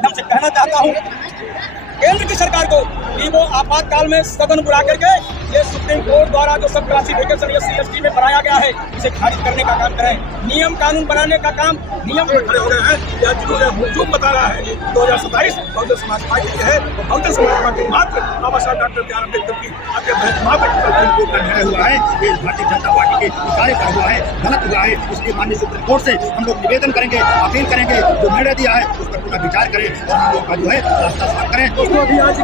माध्यम से कहना चाहता हूँ केंद्र की सरकार को कि वो आपातकाल में सदन बुला करके ये सुप्रीम कोर्ट द्वारा जो सब क्लासिफिकेशन SC/ST में बनाया गया है इसे खारिज करने का काम करें। नियम कानून बनाने का काम नियम में खड़े हो रहे हैं या जिन्होंने हुजूम बता रहा है 2027 बहुजन समाज पार्टी के है। बहुजन समाज पार्टी मात्र बाबा साहब डॉक्टर बी आर अम्बेडकर की आगे सुप्रीम कोर्ट का निर्णय हुआ है, ये भारतीय जनता पार्टी के कार्य का हुआ है, गलत हुआ है। इसलिए माननीय सुप्रीम कोर्ट से हम लोग निवेदन करेंगे, अपील करेंगे, जो निर्णय दिया है उस पर पूरा विचार करें और हम लोग का जो है रास्ता साफ करें। दोस्तों अभी आज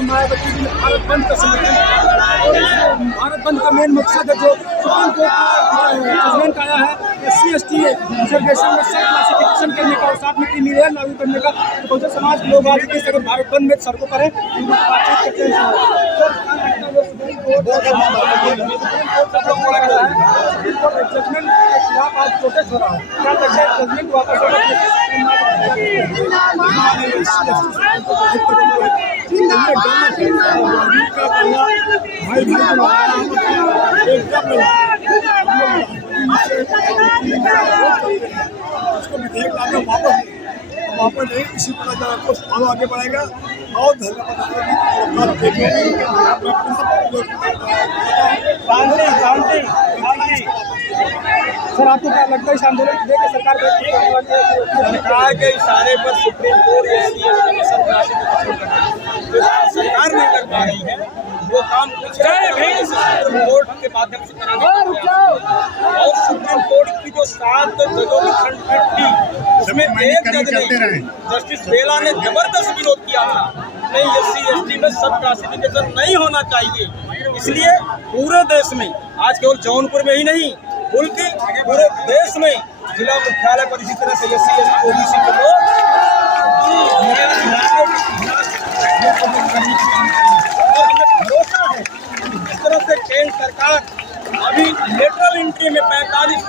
मायावती जी ने भारत बंद का समर्थन और भारत बंद का मेन मकसद है जो सुप्रीम कोर्ट का जजमेंट आया है SC/ST रिजर्वेशन में सब क्लासिफिकेशन करने का और साथ में क्रीमी लागू करने का। तो बहुजन समाज के लोग आज के अगर भारत बंद में सड़कों पर है बातचीत करते हैं। जजमेंट के खिलाफ आज प्रोटेस्ट हो रहा है, क्या लगता है जजमेंट वापस वापस नहीं, इसी प्रकार कुछ फॉलो आगे बढ़ेगा और सर आपको क्या लगता है इस आंदोलन को लेकर सरकार के इशारे पर सुप्रीम कोर्ट SC/ST में सब सरकार नहीं कर पा रही है वो काम सुप्रीम कोर्ट के माध्यम से कराने और सुप्रीम कोर्ट की जो 7 जजों की खंडपीठ थी उसमें एक जज ने जस्टिस बेला ने जबरदस्त विरोध किया था नहीं SC/ST में सब क्लासिफिकेशन नहीं होना चाहिए। इसलिए पूरे देश में आज केवल जौनपुर में ही नहीं बल्कि पूरे देश में जिला मुख्यालय पर इसी तरह से SC/ST OBC के लोग इस तरह से केंद्र सरकार अभी लेटरल एंट्री में 45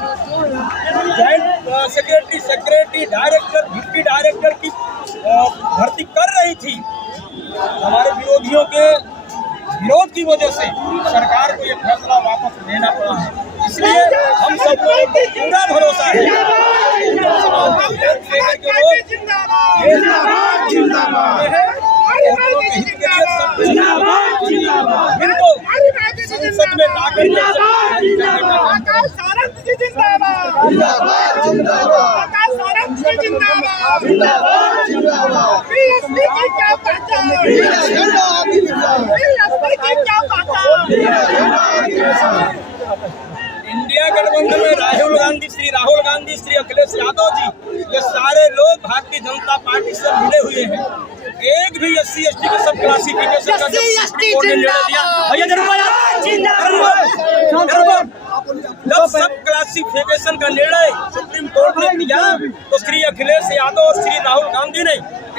joint secretary director deputy director की भर्ती कर रही थी। हमारे विरोधियों के विरोध की वजह से सरकार को ये फैसला वापस लेना पड़ा है। इसलिए हम सब लोगों को पूरा भरोसा है संसद में लाकर इंडिया गठबंधन में राहुल गांधी, श्री अखिलेश यादव जी ये सारे लोग भारतीय जनता पार्टी से मिले हुए हैं। एक भी SC/ST के सब क्लासिफिकेशन का सुप्रीम कोर्ट ने निर्णय दिया जब सब क्लासिफिकेशन का निर्णय सुप्रीम कोर्ट ने दिया तो श्री अखिलेश यादव और श्री राहुल गांधी ने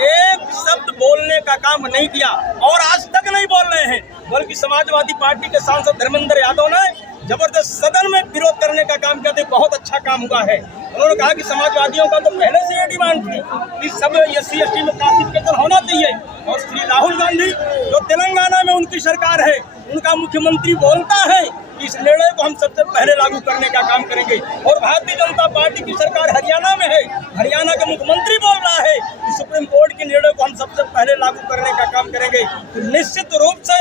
एक शब्द बोलने का काम नहीं किया और आज तक नहीं बोल रहे हैं। बल्कि समाजवादी पार्टी के सांसद धर्मेंद्र यादव ने जबरदस्त सदन में विरोध करने का काम करते बहुत अच्छा काम हुआ है। उन्होंने कहा कि समाजवादियों का तो पहले से ये डिमांड थी कि सब SC/ST में क्लासिफिकेशन होना चाहिए और श्री राहुल गांधी जो तेलंगाना में उनकी सरकार है उनका मुख्यमंत्री बोलता है कि इस निर्णय को हम सबसे पहले लागू करने का काम करेंगे और भारतीय जनता पार्टी की सरकार हरियाणा में है, हरियाणा के मुख्यमंत्री बोल रहा है कि सुप्रीम कोर्ट के निर्णय को हम सबसे पहले लागू करने का काम करेंगे। तो निश्चित रूप से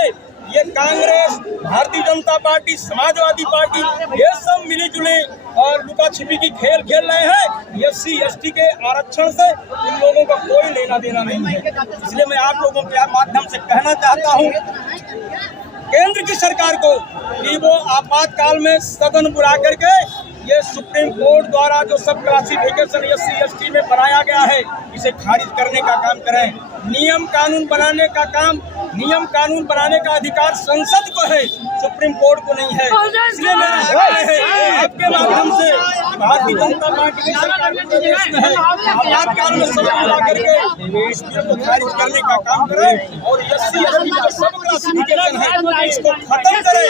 ये कांग्रेस, भारतीय जनता पार्टी, समाजवादी पार्टी ये सब मिली जुली और लुका छिपी की खेल खेल रहे हैं। SC/ST के आरक्षण से इन लोगों का कोई लेना देना नहीं है। इसलिए मैं आप लोगों के माध्यम से कहना चाहता हूँ केंद्र की सरकार को कि वो आपातकाल में सदन बुला करके ये सुप्रीम कोर्ट द्वारा जो सब क्लासिफिकेशन SC/ST में बनाया गया है इसे खारिज करने का काम करें। नियम कानून बनाने का काम, नियम कानून बनाने का अधिकार संसद को है, सुप्रीम कोर्ट को नहीं है। इसलिए मेरा सवाल है आपके माध्यम से भारतीय जनता पार्टी की सरकार प्रदेश में है आपातकाल में सदन बुला करके इस बिल को खारिज करने का काम करें और SC/ST का सब क्लासिफिकेशन है इसको खत्म करें।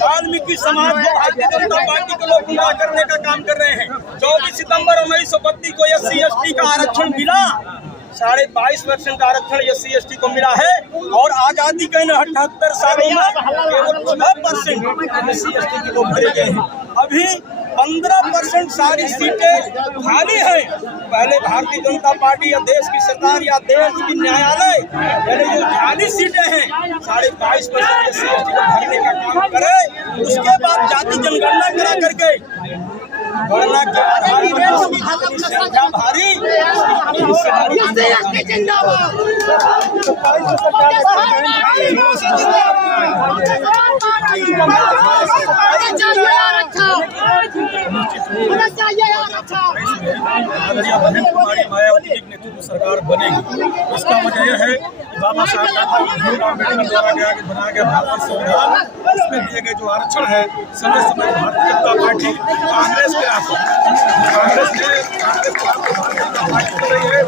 वाल्मीकि समाज को भारतीय जनता पार्टी के लोग गुमराह करने का काम कर रहे हैं। 24 सितंबर 1932 को SC/ST का आरक्षण मिला, 22.5% आरक्षण SC/ST को मिला है और आजादी के 78 सालों में केवल 6% SC/ST के लोग भरे गए हैं। अभी 15% सारी सीटें खाली हैं। पहले भारतीय जनता पार्टी या देश की सरकार या देश की न्यायालय पहले जो खाली सीटें हैं 22.5% SC/ST को भरने का काम करे, उसके बाद जाति जनगणना करा करके गणना के आधार पर उसकी जितनी संख्या भारी उसकी हिस्सेदारी मायावती जी के नेतृत्व सरकार बनेगी। इसका वजह यह है कि बाबा साहब अम्बेडकर द्वारा बनाया गया भारतीय संविधान, उसमें दिए गए जो आरक्षण है समय समय भारतीय जनता पार्टी कांग्रेस के कांग्रेस ने भारतीय जनता पार्टी कर रही है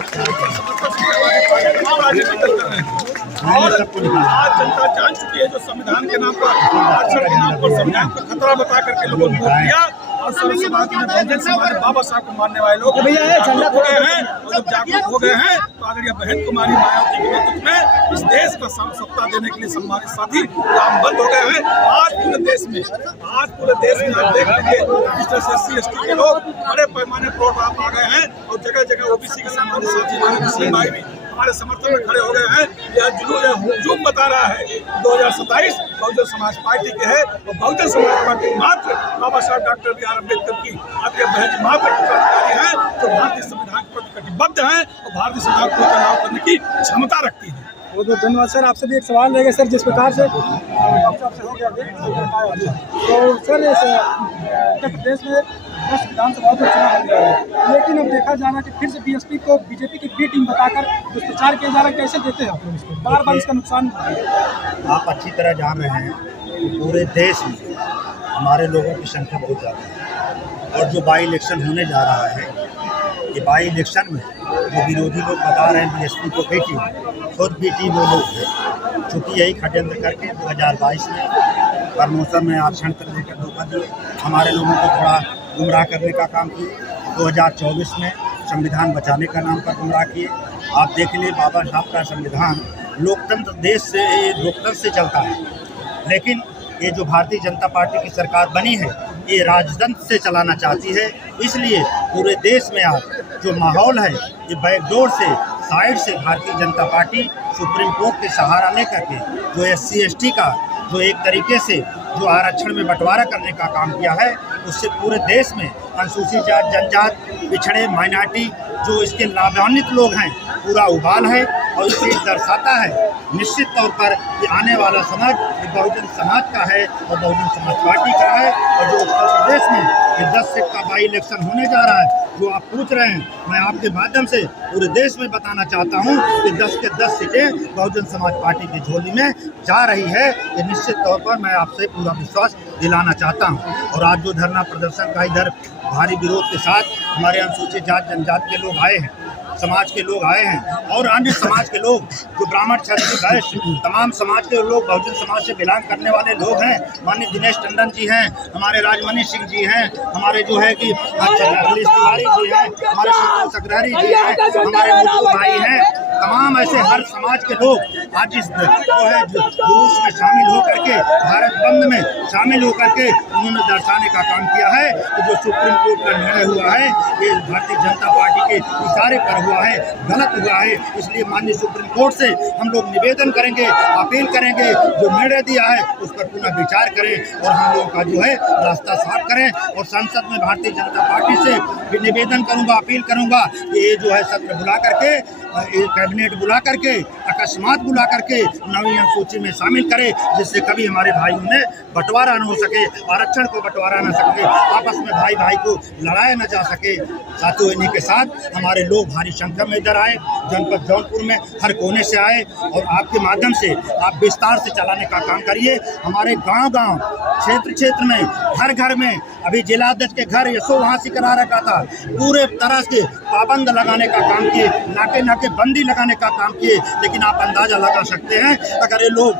और आज जनता जान चुकी है जो संविधान के नाम पर आरक्षण के नाम पर संविधान को खतरा बता करके लोगों ने वोट दिया और सर्व समाज में बहुजन समाज बाबा साहब को मानने वाले लोग जागरूक हो गए हैं। और जब जागरूक हो गए हैं तो आदरणीय बहन कुमारी मायावती के नेतृत्व में इस देश को सत्ता देने के लिए सम्मानित साथी कामबंद हो गए हैं। आज पूरे देश में आप देख लीजिए जिस तरह से SC/ST के लोग बड़े पैमाने पर आप आ गए हैं और जगह जगह OBC के सम्मानित साथी सिंह भाई भी हमारे समर्थन में खड़े हो गए हैं। यह जुलूस हुजूम बता रहा है 2027 बहुजन समाज पार्टी के है और बहुजन समाज पार्टी मात्र बाबा साहब डॉक्टर BR अम्बेडकर की आपके बहन मात्र अधिकारी है जो भारतीय संविधान के प्रति कटिबद्ध है और भारतीय संविधान को चुनाव करने की क्षमता रखती है। बहुत बहुत धन्यवाद सर। आपसे भी एक सवाल रहेगा सर, जिस प्रकार से हो गया तो सर उत्तर प्रदेश में 10 विधानसभा का चुनाव हो गया है, लेकिन अब देखा जा रहा है कि फिर से बीजेपी की बी टीम बताकर दुष्प्रचार किया जा रहा है। कैसे देते हैं आप लोग इसको? बार बार इसका नुकसान आप अच्छी तरह जान रहे हैं कि पूरे देश में हमारे लोगों की संख्या बहुत ज़्यादा है और जो बाई इलेक्शन होने जा रहा है ये बाई इलेक्शन में जो विरोधी लोग बता रहे हैं BSP को बेटी, खुद बेटी वो लोग हैं चूँकि यही षड्यंत्र करके 2022 में प्रमोशन में आरक्षण कर लेकर धोखा दिए, हमारे लोगों को थोड़ा गुमराह करने का काम किए। 2024 में संविधान बचाने का नाम पर गुमराह किए। आप देख लीजिए बाबा साहब का संविधान लोकतंत्र देश से लोकतंत्र से चलता है, लेकिन ये जो भारतीय जनता पार्टी की सरकार बनी है ये राजतंत्र से चलाना चाहती है। इसलिए पूरे देश में आज जो माहौल है ये बैकडोर से साइड से Bharatiya Janata party supreme court के सहारा लेकर के जो SC/ST का जो एक तरीके से जो आरक्षण में बंटवारा करने का काम किया है उससे पूरे देश में अनुसूचित जात जनजात पिछड़े माइनॉरिटी जो इसके लाभान्वित लोग हैं पूरा उबाल है और इसे दर्शाता है निश्चित तौर पर कि आने वाला समाज बहुजन समाज का है और बहुजन समाज पार्टी का है। और जो उत्तर प्रदेश में ये 10 सीट का बाई इलेक्शन होने जा रहा है जो आप पूछ रहे हैं, मैं आपके माध्यम से पूरे देश में बताना चाहता हूं कि 10 के 10 सीटें बहुजन समाज पार्टी की झोली में जा रही है। ये निश्चित तौर पर मैं आपसे पूरा विश्वास दिलाना चाहता हूं। और आज जो धरना प्रदर्शन का इधर भारी विरोध के साथ हमारे अनुसूचित जात जनजात के लोग आए हैं, समाज के लोग आए हैं और अन्य समाज के लोग जो ब्राह्मण क्षत्रिय वैश्य तमाम समाज के लोग बहुजन समाज से बिलोंग करने वाले लोग हैं। माननीय दिनेश टंडन जी हैं, हमारे राजमणि सिंह जी हैं, हमारे जो है कि अखिलेश तिवारी जी हैं, हमारे संतोष अग्रहरी जी हैं, हमारे मुद्दू भाई हैं, तमाम ऐसे हर समाज के लोग आज इस जो है जुलूस में शामिल होकर के भारत बंद में शामिल होकर के उन्होंने दर्शाने का काम किया है कि जो सुप्रीम कोर्ट का निर्णय हुआ है ये भारतीय जनता पार्टी के इशारे पर हुआ है, गलत हुआ है। इसलिए माननीय सुप्रीम कोर्ट से हम लोग निवेदन करेंगे, अपील करेंगे जो निर्णय दिया है उस पर पुनः विचार करें और हम लोगों का जो है रास्ता साफ करें। और संसद में भारतीय जनता पार्टी से भी निवेदन करूंगा, अपील करूंगा कि ये जो है सत्र बुला करके कैबिनेट बुला करके अकस्मात बुला करके नवीं अनुसूची में शामिल करे जिससे कभी हमारे भाइयों में बंटवारा न हो सके, आरक्षण को बंटवारा न सके, आपस में भाई भाई को लड़ाया न जा सके। साथियों इन्हीं के साथ हमारे लोग भारी संख्या में इधर आए, जनपद जौनपुर में हर कोने से आए और आपके माध्यम से आप विस्तार से चलाने का काम करिए। हमारे गांव-गांव क्षेत्र में घर घर में अभी जिलाध्यक्ष के घर यसो वहाँ से करा रखा था, पूरे तरह से पाबंद लगाने का काम किए, नाके बंदी लगाने का काम किए। लेकिन आप अंदाजा लगा सकते हैं अगर ये लोग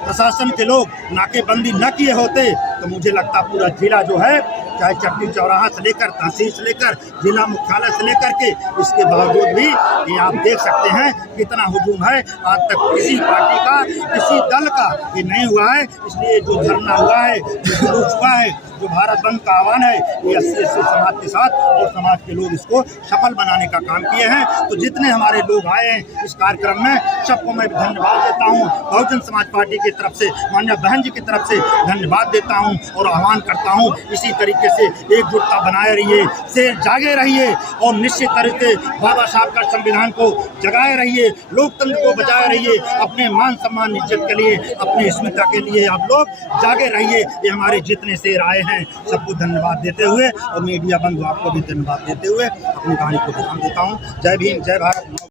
प्रशासन के लोग नाकेबंदी न किए होते तो मुझे लगता पूरा जिला जो है चाहे चट्टी चौराहा से लेकर तहसील से लेकर जिला मुख्यालय से लेकर के, इसके बावजूद भी ये आप देख सकते हैं कितना हुजूम है। आज तक किसी पार्टी का, किसी दल का ये नहीं हुआ है। इसलिए जो धरना हुआ है, जो जुलूस हुआ है, जो भारत बंद का आह्वान है, ये 80 समाज के साथ और समाज के लोग इसको सफल बनाने का काम किए हैं। तो जितने हमारे लोग आए हैं इस कार्यक्रम में, सबको मैं धन्यवाद देता हूँ। बहुजन समाज पार्टी की तरफ से, माननीय बहन जी की तरफ से धन्यवाद देता हूँ और आह्वान करता हूँ इसी तरीके से एकजुटता बनाए रहिए, से जागे रहिए और निश्चित तरीके बाबा साहब का संविधान को जगाए रहिए, लोकतंत्र को बचाए रहिए, अपने मान सम्मान इज्जत के लिए, अपनी अस्मिता के लिए आप लोग जागे रहिए। ये हमारे जितने शेर आए हैं सबको धन्यवाद देते हुए और मीडिया बंधु आपको भी धन्यवाद देते हुए अपनी कहानी को विराम देता हूँ। जय भीम, जय भारत।